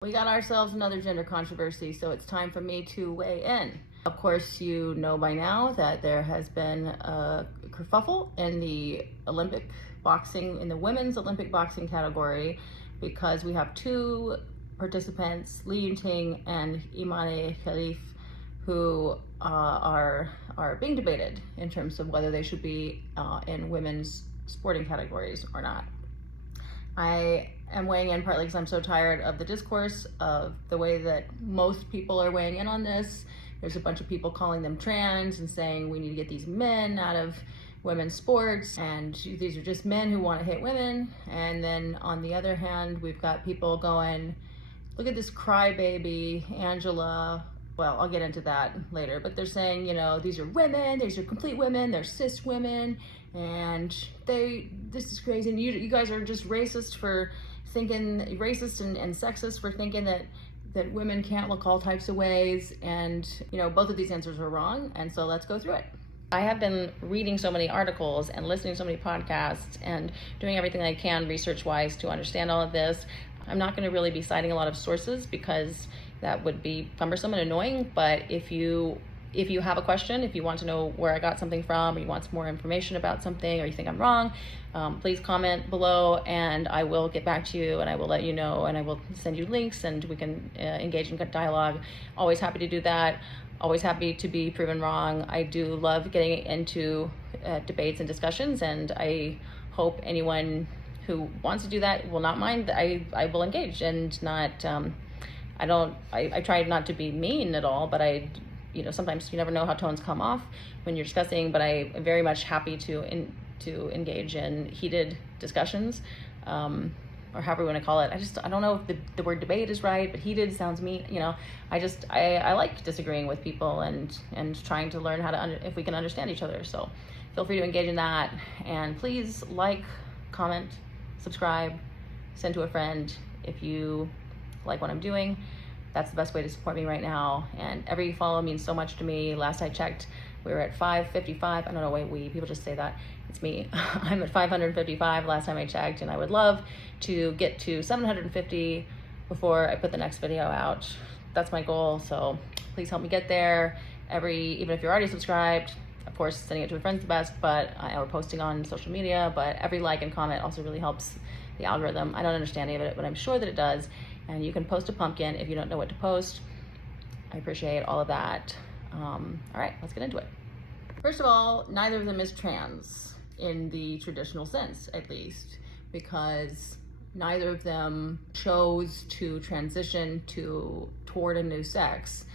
We got ourselves another gender controversy, so it's time for me to weigh in. Of course, you know by now that there has been a kerfuffle in the Olympic boxing, in the women's Olympic boxing category, because we have two participants, Ting and Imane Khelif, who are being debated in terms of whether they should be in women's sporting categories or not. I am weighing in partly because I'm so tired of the discourse, of the way that most people are weighing in on this. There's a bunch of people calling them trans and saying we need to get these men out of women's sports, and these are just men who want to hit women. And then on the other hand, we've got people going, look at this crybaby Angela. Well, I'll get into that later, but they're saying, you know, these are women, these are complete women, they're cis women, and this is crazy, and you guys are just racist for thinking, racist and sexist for thinking that women can't look all types of ways. And, you know, both of these answers are wrong, and so let's go through it. I have been reading so many articles and listening to so many podcasts and doing everything I can research-wise to understand all of this. I'm not going to really be citing a lot of sources because that would be cumbersome and annoying, but if you have a question, if you want to know where I got something from, or you want some more information about something, or you think I'm wrong, please comment below and I will get back to you and I will let you know, and I will send you links and we can engage in dialogue. Always happy to do that. Always happy to be proven wrong. I do love getting into debates and discussions, and I hope anyone who wants to do that will not mind. I will engage and not, I try not to be mean at all, but you know, sometimes you never know how tones come off when you're discussing, but I am very much happy to engage in heated discussions, or however you want to call it. I don't know if the word debate is right, but heated sounds mean, you know. I like disagreeing with people and trying to learn how to, if we can understand each other. So feel free to engage in that, and please like, comment, subscribe, send to a friend if you like what I'm doing. That's the best way to support me right now, and every follow means so much to me. Last I checked, we were at 555. I don't know why people just say that. It's me. I'm at 555 last time I checked, and I would love to get to 750 before I put the next video out. That's my goal, so please help me get there. Even if you're already subscribed, of course, sending it to a friend's the best, but or posting on social media, but every like and comment also really helps the algorithm. I don't understand any of it, but I'm sure that it does. And you can post a pumpkin if you don't know what to post. I appreciate all of that. All right, let's get into it. First of all, neither of them is trans in the traditional sense, at least, because neither of them chose to transition toward a new sex.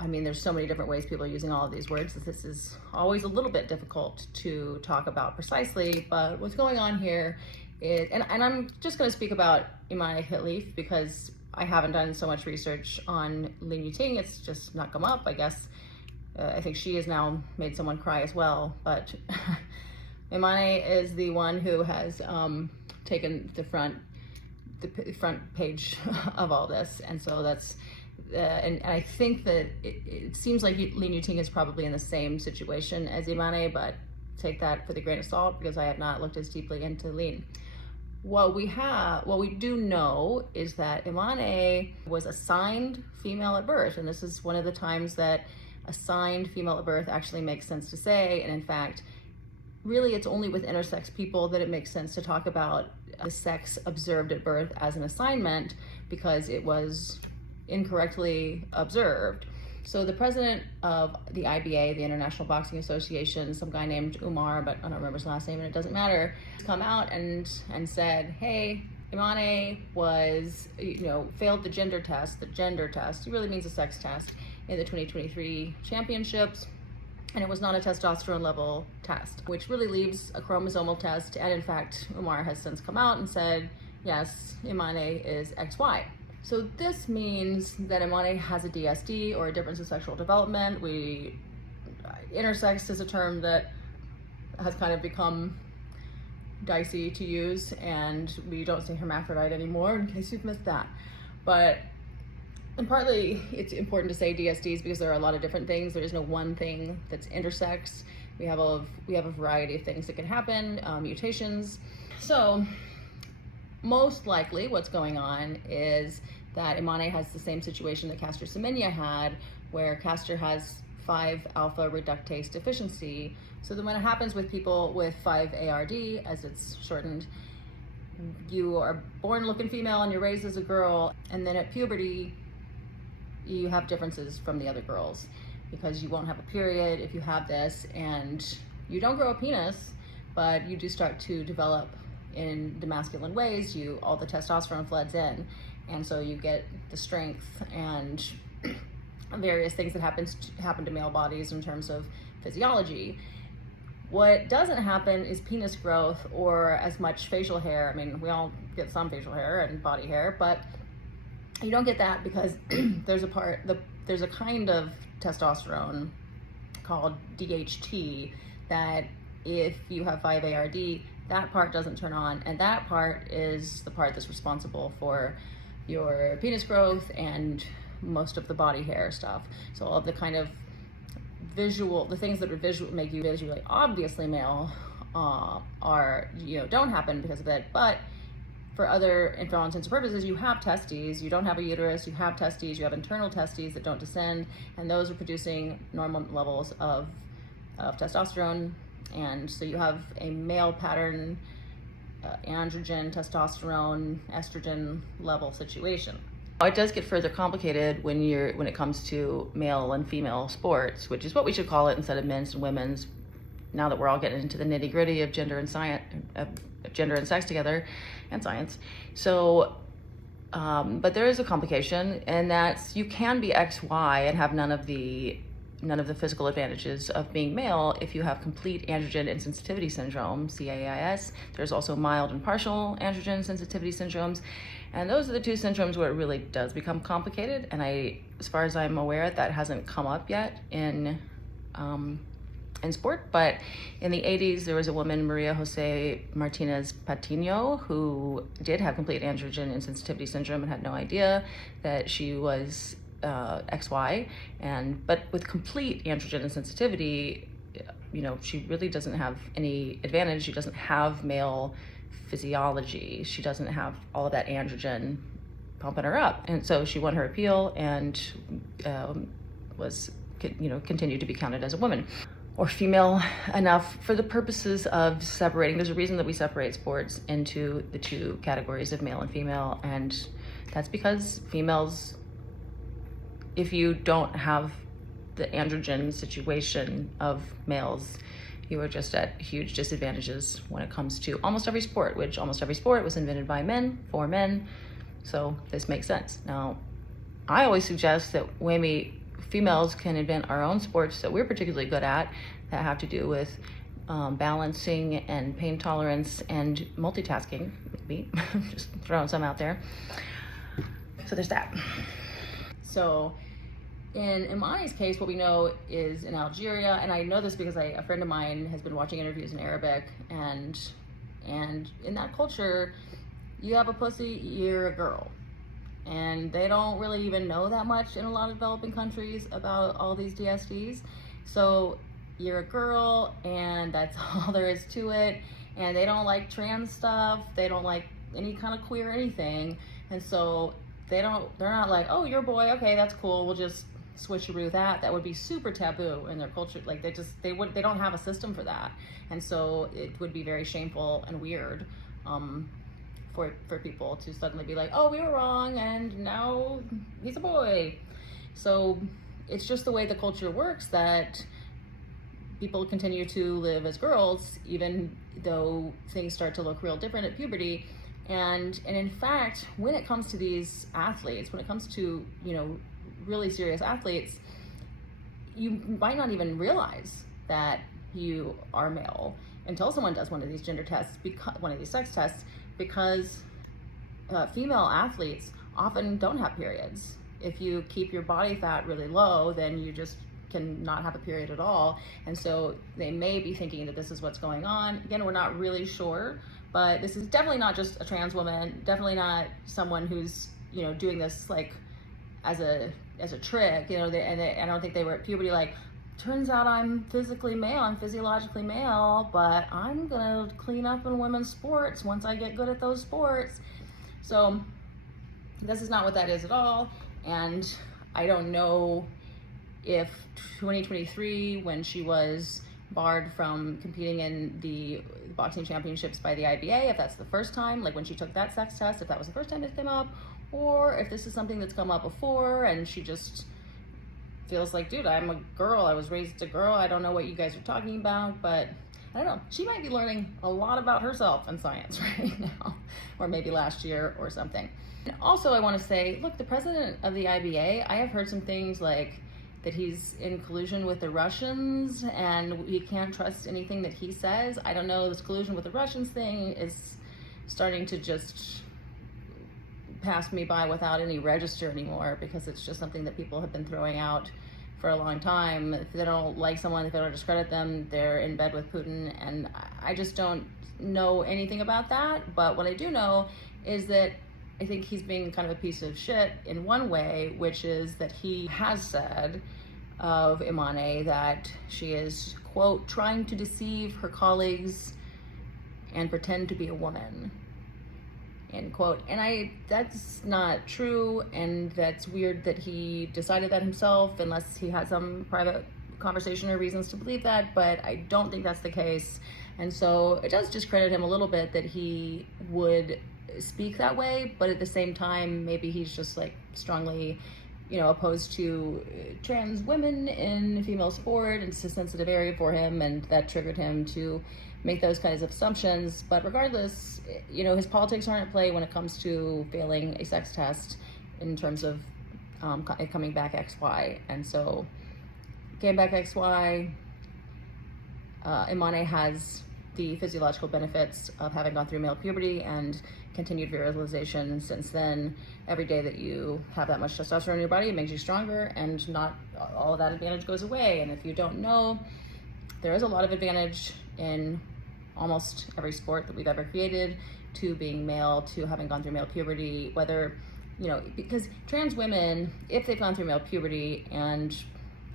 I mean, there's so many different ways people are using all of these words that this is always a little bit difficult to talk about precisely, but what's going on here is, and I'm just going to speak about Imane Khelif because I haven't done so much research on Ting. It's just not come up, I guess. I think she has now made someone cry as well, but Imane is the one who has taken the front page of all this, and so that's and I think that it seems like Ting is probably in the same situation as Imane, but take that with a grain of salt because I have not looked as deeply into Lean. What we do know is that Imane was assigned female at birth, and this is one of the times that assigned female at birth actually makes sense to say, and in fact, really it's only with intersex people that it makes sense to talk about the sex observed at birth as an assignment because it was incorrectly observed. So the president of the IBA, the International Boxing Association, some guy named Umar, but I don't remember his last name and it doesn't matter, come out and said, hey, Imane was, failed the gender test. The gender test, it really means a sex test, in the 2023 championships. And it was not a testosterone level test, which really leaves a chromosomal test. And in fact, Umar has since come out and said, yes, Imane is XY. So this means that Imane has a DSD, or a difference in sexual development. Intersex is a term that has kind of become dicey to use, and we don't say hermaphrodite anymore, in case you've missed that. And partly it's important to say DSDs because there are a lot of different things. There is no one thing that's intersex. We have a variety of things that can happen, mutations. So most likely what's going on is that Imane has the same situation that Caster Semenya had, where Caster has 5-alpha reductase deficiency. So then when it happens with people with 5-ARD, as it's shortened, you are born looking female and you're raised as a girl, and then at puberty, you have differences from the other girls because you won't have a period if you have this, and you don't grow a penis, but you do start to develop in the masculine ways. All the testosterone floods in, and so you get the strength and various things that happen to male bodies in terms of physiology. What doesn't happen is penis growth or as much facial hair. I mean, we all get some facial hair and body hair, but you don't get that because there's a kind of testosterone called DHT that if you have 5-ARD, that part doesn't turn on, and that part is the part that's responsible for your penis growth and most of the body hair stuff. So all of the kind of the things that are make you visually obviously male don't happen because of it. But for other intents and purposes, you have testes, you don't have a uterus, you have testes, you have internal testes that don't descend, and those are producing normal levels of testosterone. And so you have a male pattern androgen, testosterone, estrogen level situation. It does get further complicated when it comes to male and female sports, which is what we should call it instead of men's and women's, now that we're all getting into the nitty-gritty of gender and science, gender and sex together, and science. So but there is a complication, and that's you can be XY and have none of the physical advantages of being male if you have complete androgen insensitivity syndrome, CAIS. There's also mild and partial androgen sensitivity syndromes. And those are the two syndromes where it really does become complicated. And as far as I'm aware, that hasn't come up yet in sport. But in the 80s, there was a woman, Maria Jose Martinez Patino, who did have complete androgen insensitivity syndrome and had no idea that she was XY, but with complete androgen insensitivity, she really doesn't have any advantage. She doesn't have male physiology. She doesn't have all of that androgen pumping her up, and so she won her appeal and continued to be counted as a woman or female enough for the purposes of separating. There's a reason that we separate sports into the two categories of male and female, and that's because females, if you don't have the androgen situation of males, you are just at huge disadvantages when it comes to almost every sport, which almost every sport was invented by men, for men. So this makes sense. Now, I always suggest that maybe females can invent our own sports that we're particularly good at that have to do with balancing and pain tolerance and multitasking, maybe, just throwing some out there. So there's that. So in Imane's case, what we know is in Algeria, and I know this because a friend of mine has been watching interviews in Arabic, and in that culture, you have a pussy, you're a girl. And they don't really even know that much in a lot of developing countries about all these DSDs. So you're a girl, and that's all there is to it. And they don't like trans stuff. They don't like any kind of queer anything. And so they're not like, oh, you're a boy, okay, that's cool, we'll just switcheroo that. That would be super taboo in their culture. Like they don't have a system for that. And so it would be very shameful and weird for people to suddenly be like, oh, we were wrong and now he's a boy. So it's just the way the culture works that people continue to live as girls even though things start to look real different at puberty. And in fact, when it comes to these athletes, when it comes to, really serious athletes, you might not even realize that you are male until someone does one of these gender tests, one of these sex tests, because female athletes often don't have periods. If you keep your body fat really low, then you just can not have a period at all. And so they may be thinking that this is what's going on. Again, we're not really sure, but this is definitely not just a trans woman, definitely not someone who's, doing this like as a trick, I don't think they were at puberty like, turns out I'm physically male, I'm physiologically male, but I'm gonna clean up in women's sports once I get good at those sports. So This is not what that is at all. And I don't know if 2023, when she was barred from competing in the boxing championships by the IBA, if that's the first time, like when she took that sex test, if that was the first time it came up, or if this is something that's come up before and she just feels like, dude, I'm a girl, I was raised a girl, I don't know what you guys are talking about, but I don't know, she might be learning a lot about herself in science right now, or maybe last year or something. And also I want to say, look, the president of the IBA, I have heard some things like that he's in collusion with the Russians and we can't trust anything that he says. I don't know, this collusion with the Russians thing is starting to just pass me by without any register anymore, because it's just something that people have been throwing out for a long time. If they don't like someone, if they don't discredit them, they're in bed with Putin, and I just don't know anything about that. But what I do know is that I think he's being kind of a piece of shit in one way, which is that he has said of Imane that she is, quote, trying to deceive her colleagues and pretend to be a woman, end quote. And that's not true, and that's weird that he decided that himself, unless he had some private conversation or reasons to believe that, but I don't think that's the case. And so it does discredit him a little bit that he would speak that way, but at the same time, maybe he's just like strongly, opposed to trans women in female sport, and it's a sensitive area for him, and that triggered him to make those kinds of assumptions. But regardless, his politics aren't at play when it comes to failing a sex test in terms of coming back XY. And so came back XY, Imane has the physiological benefits of having gone through male puberty and continued virilization since then. Every day that you have that much testosterone in your body, it makes you stronger, and not all of that advantage goes away. And if you don't know, there is a lot of advantage in almost every sport that we've ever created to being male, to having gone through male puberty, whether, because trans women, if they've gone through male puberty and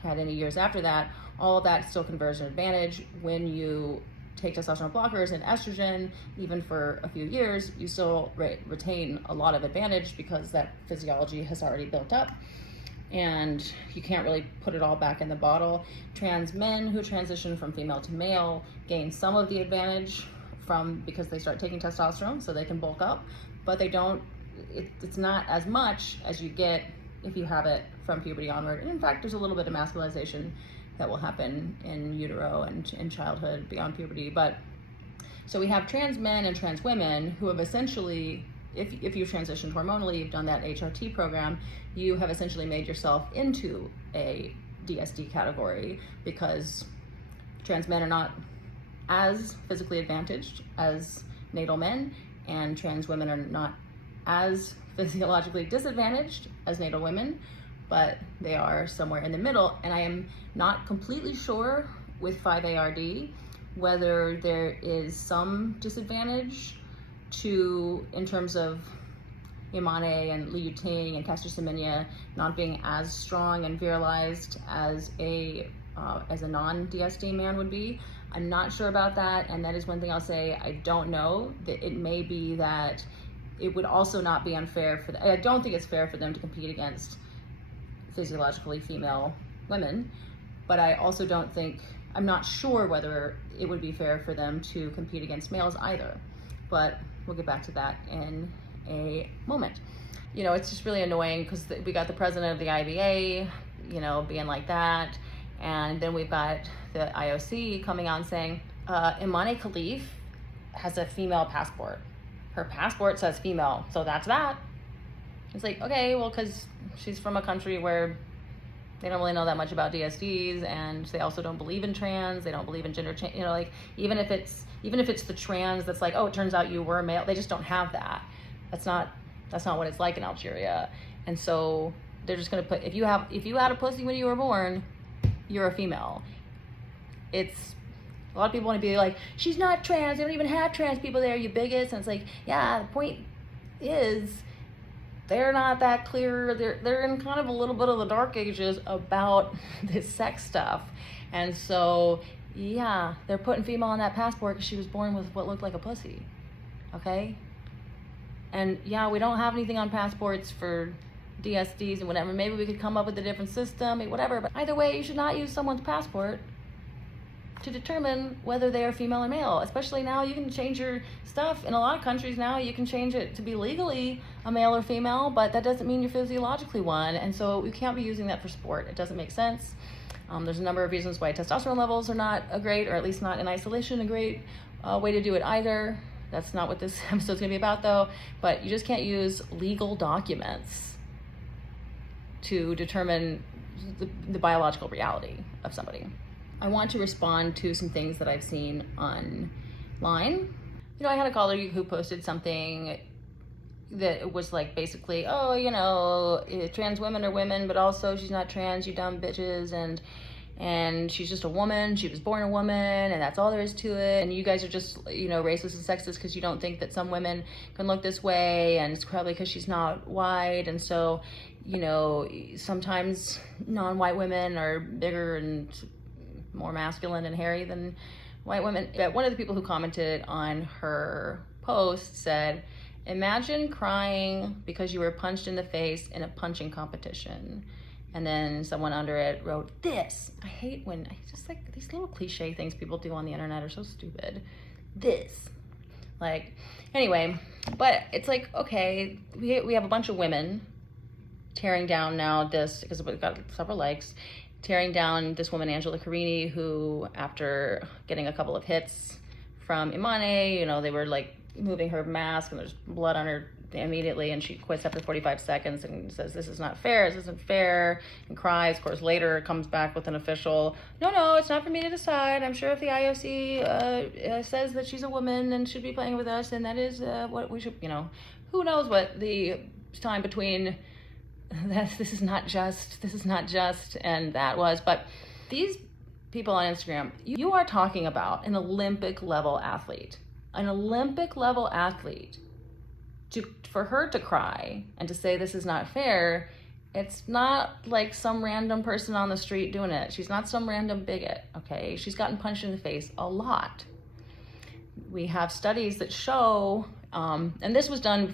had any years after that, all of that still confers an advantage. When you take testosterone blockers and estrogen, even for a few years, you still retain a lot of advantage because that physiology has already built up, and you can't really put it all back in the bottle. Trans men who transition from female to male gain some of the advantage because they start taking testosterone so they can bulk up, but they don't, it's not as much as you get if you have it from puberty onward. And in fact, there's a little bit of masculinization that will happen in utero and in childhood beyond puberty. But so we have trans men and trans women who have essentially, if you transitioned hormonally, you've done that HRT program, you have essentially made yourself into a DSD category, because trans men are not as physically advantaged as natal men, and trans women are not as physiologically disadvantaged as natal women, but they are somewhere in the middle. And I am not completely sure with 5-ARD whether there is some disadvantage in terms of Imane and Liu Ting and Caster Semenya not being as strong and virilized as a non-DSD man would be. I'm not sure about that, and that is one thing I'll say. I don't know. That it may be that it would also not be unfair for I don't think it's fair for them to compete against physiologically female women, but I also I'm not sure whether it would be fair for them to compete against males either. But we'll get back to that in a moment. It's just really annoying because we got the president of the IBA, being like that, and then we've got the IOC coming on saying, Imane Khelif has a female passport. Her passport says female, so that's that. It's like, okay, well, because she's from a country where they don't really know that much about DSDs, and they also don't believe in trans, they don't believe in gender change, even if it's the trans that's like, oh, it turns out you were male, they just don't have that. That's not what it's like in Algeria. And so they're just gonna put, if you had a pussy when you were born, you're a female. It's, a lot of people want to be like, she's not trans, they don't even have trans people there, you bigots. And it's like, yeah, the point is, they're not that clear. They're in kind of a little bit of the dark ages about this sex stuff. And so, yeah, they're putting female on that passport because she was born with what looked like a pussy. Okay? And yeah, we don't have anything on passports for DSDs and whatever. Maybe we could come up with a different system, whatever. But either way, you should not use someone's passport to determine whether they are female or male. Especially now, you can change your stuff. In a lot of countries now, you can change it to be legally a male or female, but that doesn't mean you're physiologically one. And so you can't be using that for sport. It doesn't make sense. There's a number of reasons why testosterone levels are not a great, or at least not in isolation, a great way to do it either. That's not what this episode's gonna be about though, but you just can't use legal documents to determine the biological reality of somebody. I want to respond to some things that I've seen online. You know, I had a colleague who posted something that was like basically, oh, you know, trans women are women, but also she's not trans, you dumb bitches, and she's just a woman, she was born a woman, and that's all there is to it. And you guys are just, you know, racist and sexist because you don't think that some women can look this way, and it's probably because she's not white. And so, you know, sometimes non-white women are bigger and more masculine and hairy than white women. But one of the people who commented on her post said, imagine crying because you were punched in the face in a punching competition. And then someone under it wrote this. I hate when, I just like these little cliche things people do on the internet are so stupid. This. Like, anyway, but it's like, okay, we have a bunch of women tearing down now this, because we've got several likes, tearing down this woman, Angela Carini, who after getting a couple of hits from Imane, you know, they were like moving her mask and there's blood on her immediately, and she quits after 45 seconds and says, this is not fair, this isn't fair, and cries. Of course, later comes back with an official, no, it's not for me to decide. I'm sure if the IOC says that she's a woman and should be playing with us, and that is what we should, you know, who knows what the time between this is not just, and that was. But these people on Instagram, you are talking about an Olympic level athlete, for her to cry and to say this is not fair. It's not like some random person on the street doing it. She's not some random bigot, okay? She's gotten punched in the face a lot. We have studies that show, and this was done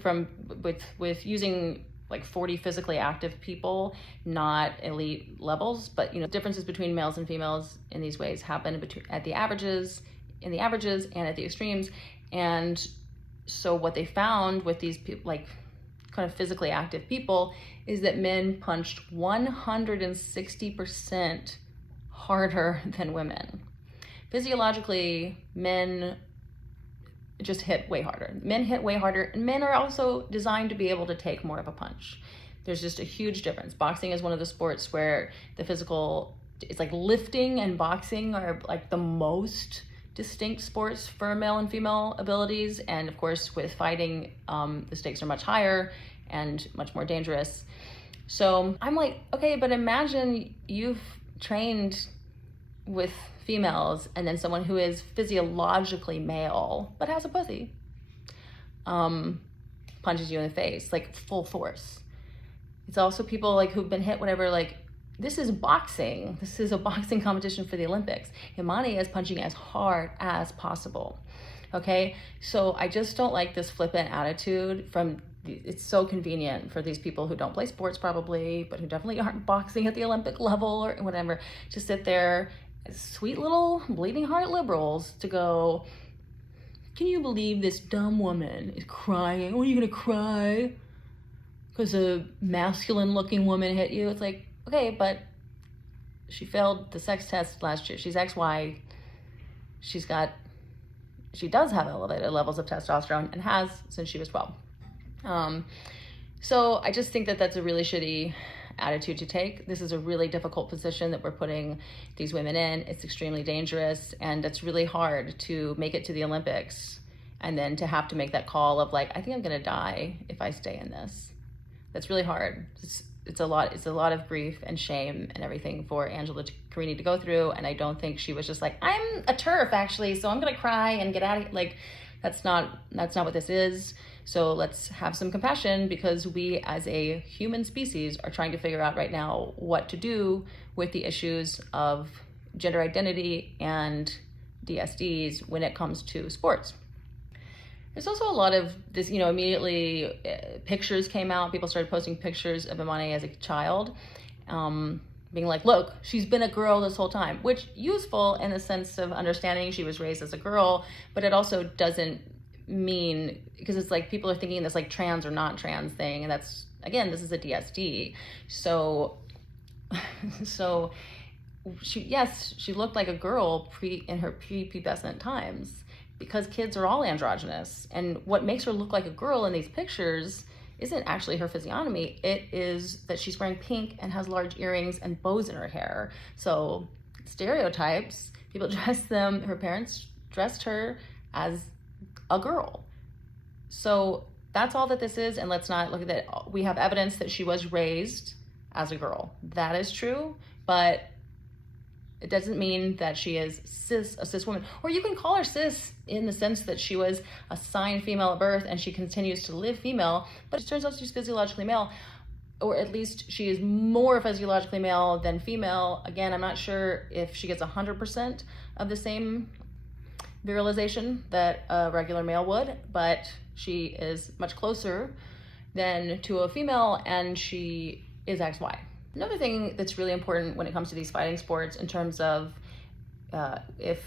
with using like 40 physically active people, not elite levels, but you know, differences between males and females in these ways happen at the averages, and at the extremes. And so what they found with these like kind of physically active people is that men punched 160% harder than women. Physiologically, men just hit way harder. Men hit way harder, and men are also designed to be able to take more of a punch. There's just a huge difference. Boxing is one of the sports where the physical, it's like lifting and boxing are like the most distinct sports for male and female abilities. And of course, with fighting, the stakes are much higher and much more dangerous. So I'm like, okay, but imagine you've trained with females and then someone who is physiologically male but has a pussy punches you in the face, like full force. It's also people like who've been hit, whatever, like, this is boxing. This is a boxing competition for the Olympics. Imane is punching as hard as possible. Okay, so I just don't like this flippant attitude from, it's so convenient for these people who don't play sports probably, but who definitely aren't boxing at the Olympic level or whatever, to sit there as sweet little bleeding heart liberals to go, can you believe this dumb woman is crying? Oh, are you gonna cry because a masculine looking woman hit you? It's like, okay, but she failed the sex test last year. She's XY. She does have elevated levels of testosterone and has since she was 12. So I just think that that's a really shitty attitude to take. This is a really difficult position that we're putting these women in. It's extremely dangerous, and it's really hard to make it to the Olympics and then to have to make that call of like, I think I'm gonna die if I stay in this. That's really hard. It's a lot of grief and shame and everything for Angela Carini to go through. And I don't think she was just like, I'm a TERF actually, so I'm gonna cry and get out of here. Like, that's not what this is. So let's have some compassion, because we as a human species are trying to figure out right now what to do with the issues of gender identity and DSDs when it comes to sports. There's also a lot of this, immediately pictures came out. People started posting pictures of Imane as a child, being like, look, she's been a girl this whole time, which useful in the sense of understanding she was raised as a girl, but it also doesn't mean, because it's like people are thinking this like trans or not trans thing, and that's, again, this is a DSD. So she looked like a girl in her prepubescent times, because kids are all androgynous. And what makes her look like a girl in these pictures isn't actually her physiognomy. It is that she's wearing pink and has large earrings and bows in her hair. So stereotypes, people her parents dressed her as a girl. So that's all that this is. And let's not look at that. We have evidence that she was raised as a girl. That is true, but it doesn't mean that she is a cis woman. Or you can call her cis in the sense that she was assigned female at birth and she continues to live female, but it turns out she's physiologically male, or at least she is more physiologically male than female. Again, I'm not sure if she gets 100% of the same virilization that a regular male would, but she is much closer than to a female, and she is XY. Another thing that's really important when it comes to these fighting sports in terms of if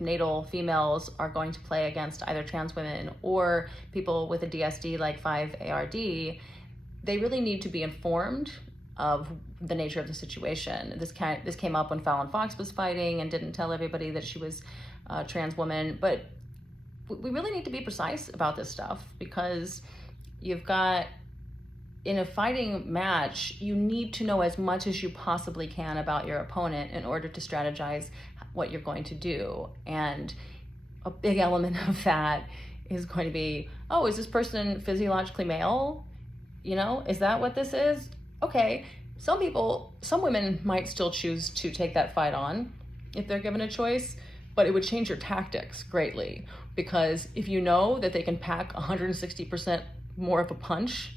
natal females are going to play against either trans women or people with a DSD like 5-ARD, they really need to be informed of the nature of the situation. This came up when Fallon Fox was fighting and didn't tell everybody that she was a trans woman, but we really need to be precise about this stuff, because you've got, in a fighting match, you need to know as much as you possibly can about your opponent in order to strategize what you're going to do. And a big element of that is going to be, oh, is this person physiologically male? Is that what this is? Okay, some women might still choose to take that fight on if they're given a choice, but it would change your tactics greatly, because if you know that they can pack 160% more of a punch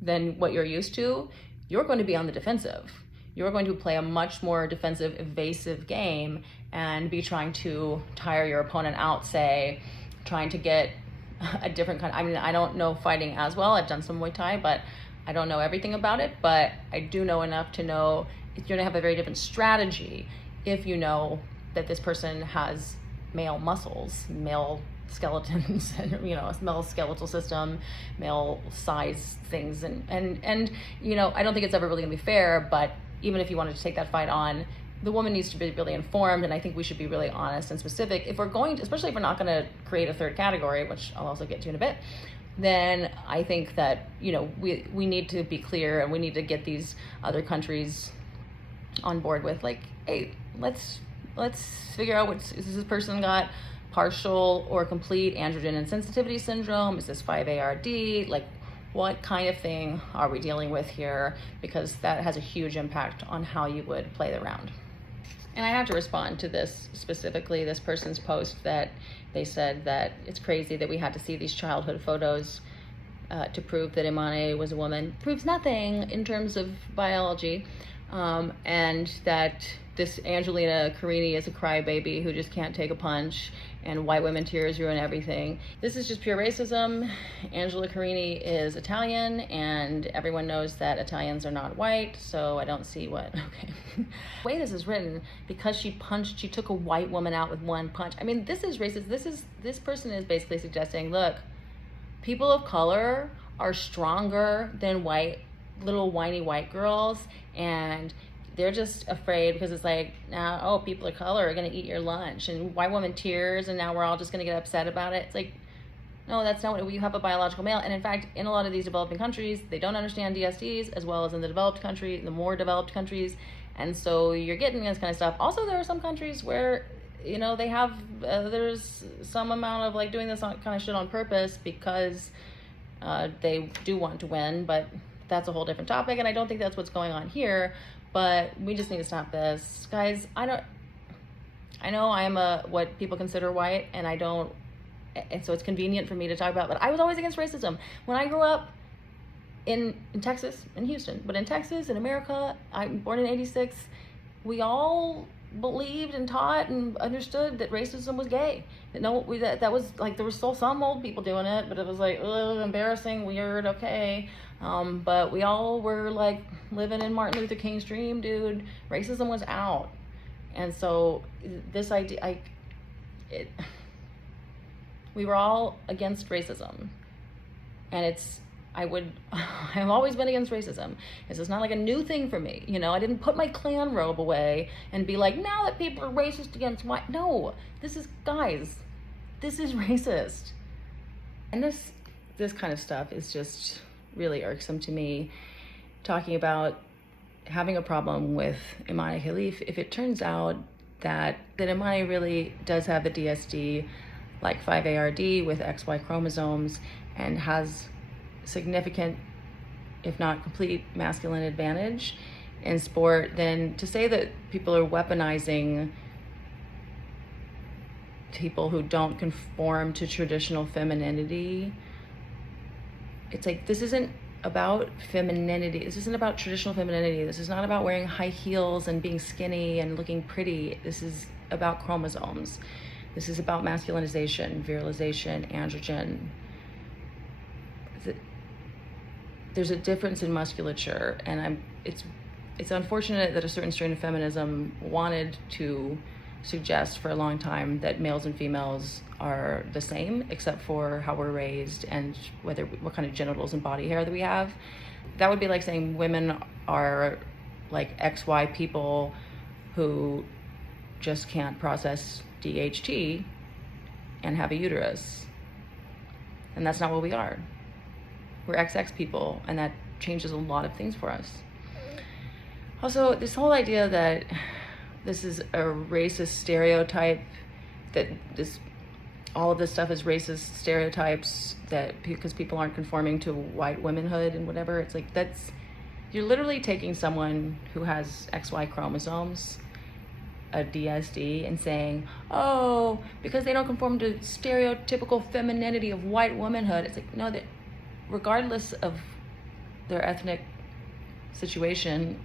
than what you're used to, you're going to be on the defensive. You're going to play a much more defensive, evasive game and be trying to tire your opponent out, say, trying to get a different kind. I mean, I don't know fighting as well. I've done some Muay Thai, but I don't know everything about it. But I do know enough to know you're going to have a very different strategy if you know that this person has male muscles, male skeletons, and a male skeletal system, male size things, and I don't think it's ever really gonna be fair. But even if you wanted to take that fight on, the woman needs to be really informed, and I think we should be really honest and specific if we're going to, especially if we're not going to create a third category, which I'll also get to in a bit. Then I think that we need to be clear, and we need to get these other countries on board with, like, hey, let's figure out is this person got partial or complete androgen insensitivity syndrome? Is this 5-ARD? Like, what kind of thing are we dealing with here? Because that has a huge impact on how you would play the round. And I have to respond to this specifically, this person's post that they said that it's crazy that we had to see these childhood photos to prove that Imane was a woman. Proves nothing in terms of biology, and that this Angelina Carini is a crybaby who just can't take a punch, and white women tears ruin everything. This is just pure racism. Angela Carini is Italian, and everyone knows that Italians are not white, so I don't see what, okay. The way this is written, because she took a white woman out with one punch. I mean, this is racist. This person is basically suggesting, look, people of color are stronger than little whiny white girls, and they're just afraid because it's like, now, oh, people of color are going to eat your lunch, and white woman tears, and now we're all just going to get upset about it. It's like, no, that's not what you have, a biological male. And in fact, in a lot of these developing countries, they don't understand DSDs as well as in the more developed countries. And so you're getting this kind of stuff. Also, there are some countries where, they have, there's some amount of like doing this kind of shit on purpose because they do want to win, but that's a whole different topic. And I don't think that's what's going on here. But we just need to stop this. Guys, I know I'm what people consider white, and so it's convenient for me to talk about, but I was always against racism. When I grew up in Texas, in Houston, but in Texas, in America, I'm born in '86, we all believed and taught and understood that racism was gay. That that was like, there was still some old people doing it, but it was like, ugh, embarrassing, weird, okay. But we all were like living in Martin Luther King's dream, dude. Racism was out. And so this idea, we were all against racism. And I've always been against racism. It's not like a new thing for me. You know, I didn't put my Klan robe away and be like, now that people are racist against white. No, guys, this is racist. And this kind of stuff is just really irksome to me. Talking about having a problem with Imane Khelif, if it turns out that Imane really does have the DSD, like 5ARD with XY chromosomes, and has significant, if not complete, masculine advantage in sport, then to say that people are weaponizing people who don't conform to traditional femininity, it's like, this isn't about femininity. This isn't about traditional femininity. This is not about wearing high heels and being skinny and looking pretty. This is about chromosomes. This is about masculinization, virilization, androgen. There's a difference in musculature, and it's unfortunate that a certain strain of feminism wanted to suggest for a long time that males and females are the same, except for how we're raised and what kind of genitals and body hair that we have. That would be like saying women are like XY people who just can't process DHT and have a uterus. And that's not what we are. We're XX people, and that changes a lot of things for us. Also, this whole idea that this is a racist stereotype, that all of this stuff is racist stereotypes, that because people aren't conforming to white womanhood and whatever, it's like, you're literally taking someone who has XY chromosomes, a DSD, and saying, oh, because they don't conform to stereotypical femininity of white womanhood. It's like, no, that regardless of their ethnic situation,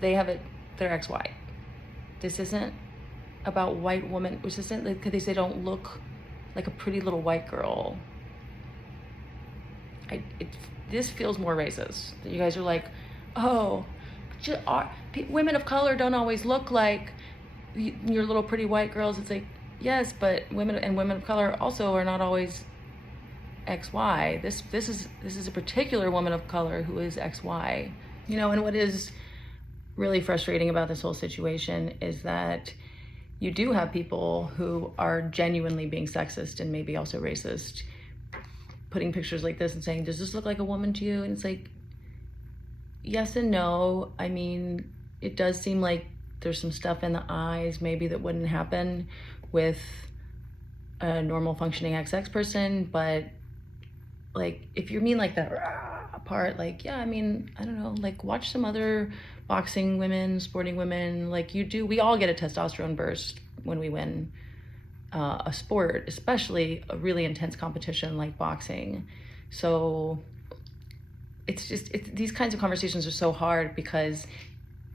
they're XY. This isn't about white women, which isn't like, because they don't look like a pretty little white girl. This feels more racist. You guys are like, oh, women of color don't always look like your little pretty white girls. It's like, yes, but women of color also are not always XY. This is a particular woman of color who is XY. You know, and what is really frustrating about this whole situation is that you do have people who are genuinely being sexist and maybe also racist, putting pictures like this and saying, does this look like a woman to you? And it's like, yes and no. I mean, it does seem like there's some stuff in the eyes maybe that wouldn't happen with a normal functioning XX person, but like, if you mean like that part, like, yeah, I mean, I don't know, like, watch some other boxing women, sporting women, like we all get a testosterone burst when we win a sport, especially a really intense competition like boxing. So these kinds of conversations are so hard because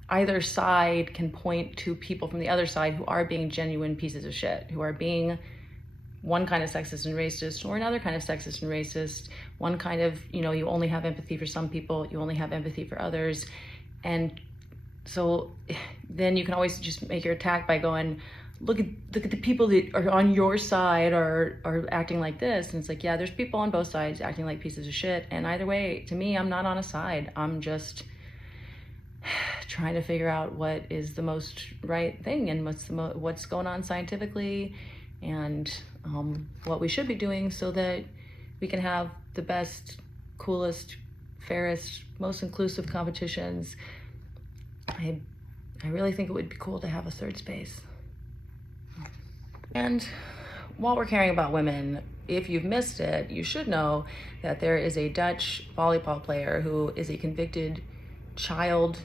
either side can point to people from the other side who are being genuine pieces of shit, who are being one kind of sexist and racist or another kind of sexist and racist, one kind of, you only have empathy for some people, you only have empathy for others. And so then you can always just make your attack by going, look at the people that are on your side are acting like this. And it's like, yeah, there's people on both sides acting like pieces of shit. And either way, to me, I'm not on a side. I'm just trying to figure out what is the most right thing and what's going on scientifically, and what we should be doing so that we can have the best, coolest, fairest, most inclusive competitions. I really think it would be cool to have a third space. And while we're caring about women, if you've missed it, you should know that there is a Dutch volleyball player who is a convicted child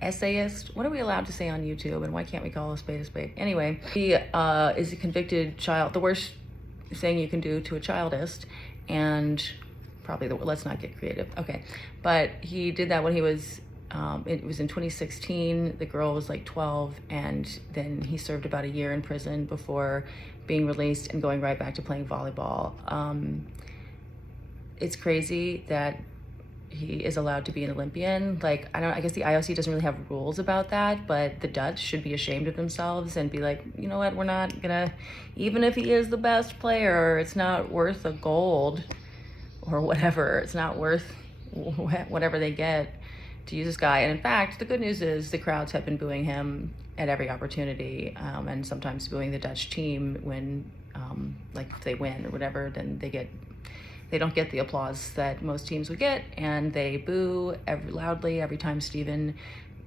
essayist. What are we allowed to say on YouTube, and why can't we call a spade a spade? Anyway, he is a convicted child, the worst thing you can do to a childist, and probably let's not get creative. Okay, but he did that when he was It was in 2016. The girl was like 12, and then he served about a year in prison before being released and going right back to playing volleyball. It's crazy that he is allowed to be an Olympian. Like, I guess the IOC doesn't really have rules about that, but the Dutch should be ashamed of themselves and be like, you know what, we're not gonna, even if he is the best player, it's not worth a gold or whatever. It's not worth whatever they get to use this guy. And in fact, the good news is the crowds have been booing him at every opportunity, and sometimes booing the Dutch team when, like, if they win or whatever, then they don't get the applause that most teams would get, and they boo loudly every time Steven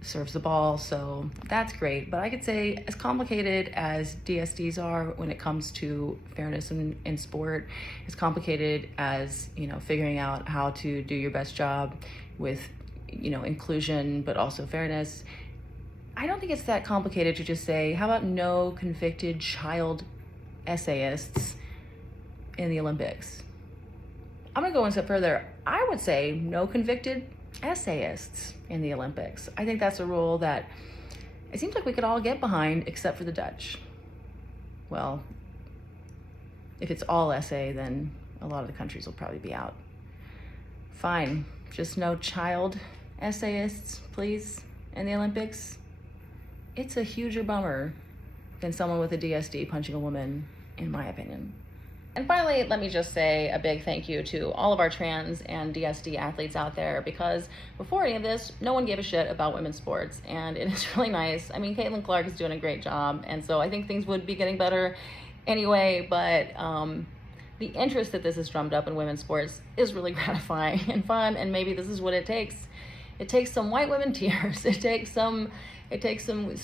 serves the ball. So that's great. But I could say, as complicated as DSDs are when it comes to fairness in sport, as complicated as, figuring out how to do your best job with, inclusion, but also fairness, I don't think it's that complicated to just say, how about no convicted child essayists in the Olympics? I'm gonna go one step further. I would say no convicted essayists in the Olympics. I think that's a rule that it seems like we could all get behind, except for the Dutch. Well, if it's all essay, then a lot of the countries will probably be out. Fine, just no child essayists, please, in the Olympics. It's a huger bummer than someone with a DSD punching a woman, in my opinion. And finally, let me just say a big thank you to all of our trans and DSD athletes out there, because before any of this, no one gave a shit about women's sports, and it is really nice. I mean, Caitlin Clark is doing a great job, and so I think things would be getting better anyway, but the interest that this has drummed up in women's sports is really gratifying and fun, and maybe this is what it takes. It takes some white women tears. It takes some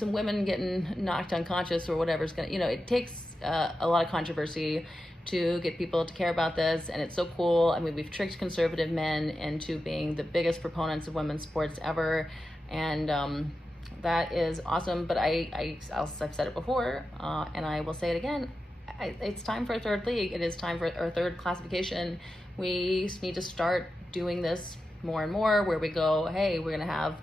women getting knocked unconscious or whatever's gonna, it takes a lot of controversy to get people to care about this, and it's so cool. I mean, we've tricked conservative men into being the biggest proponents of women's sports ever, and that is awesome. But I've said it before, and I will say it again. It's time for a third league. It is time for our third classification. We need to start doing this more and more, where we go, hey, we're gonna have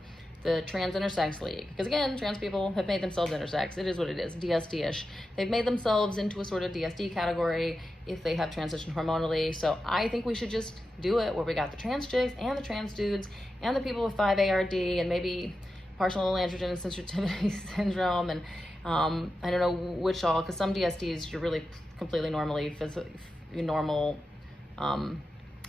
the trans intersex league, because again, trans people have made themselves intersex. It is what it is, DSD-ish. They've made themselves into a sort of DSD category if they have transitioned hormonally. So I think we should just do it where we got the trans chicks and the trans dudes and the people with 5-ARD and maybe partial androgen sensitivity syndrome, and I don't know which all, because some DSDs you're really completely normal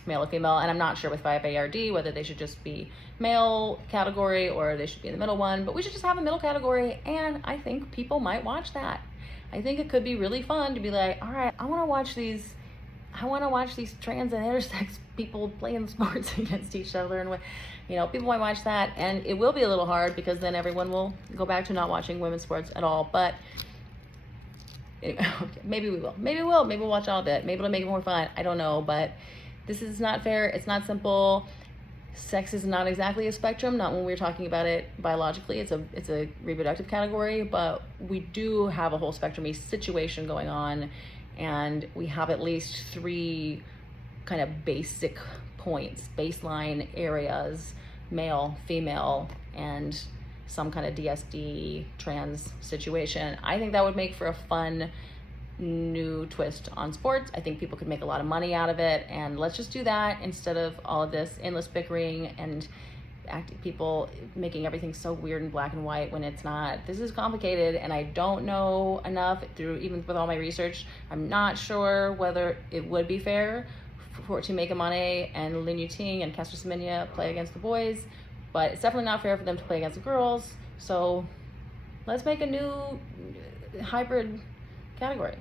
male or female, and I'm not sure with 5-ARD whether they should just be male category or they should be in the middle one, but we should just have a middle category, and I think people might watch that. I think it could be really fun to be like, all right, I want to watch these trans and intersex people playing sports against each other, and people might watch that, and it will be a little hard because then everyone will go back to not watching women's sports at all. But anyway, okay, maybe we'll watch all of it. Maybe it'll make it more fun. I don't know, but this is not fair. It's not simple. Sex is not exactly a spectrum, not when we're talking about it biologically. It's a reproductive category, but we do have a whole spectrum-y situation going on, and we have at least 3 kind of basic points, baseline areas: male, female, and some kind of DSD trans situation. I think that would make for a fun new twist on sports. I think people could make a lot of money out of it, and let's just do that instead of all of this endless bickering and people making everything so weird and black and white when it's not. This is complicated, and I don't know enough even with all my research. I'm not sure whether it would be fair to make Imane and Lin Ting and Caster Semenya play against the boys, but it's definitely not fair for them to play against the girls. So let's make a new hybrid category.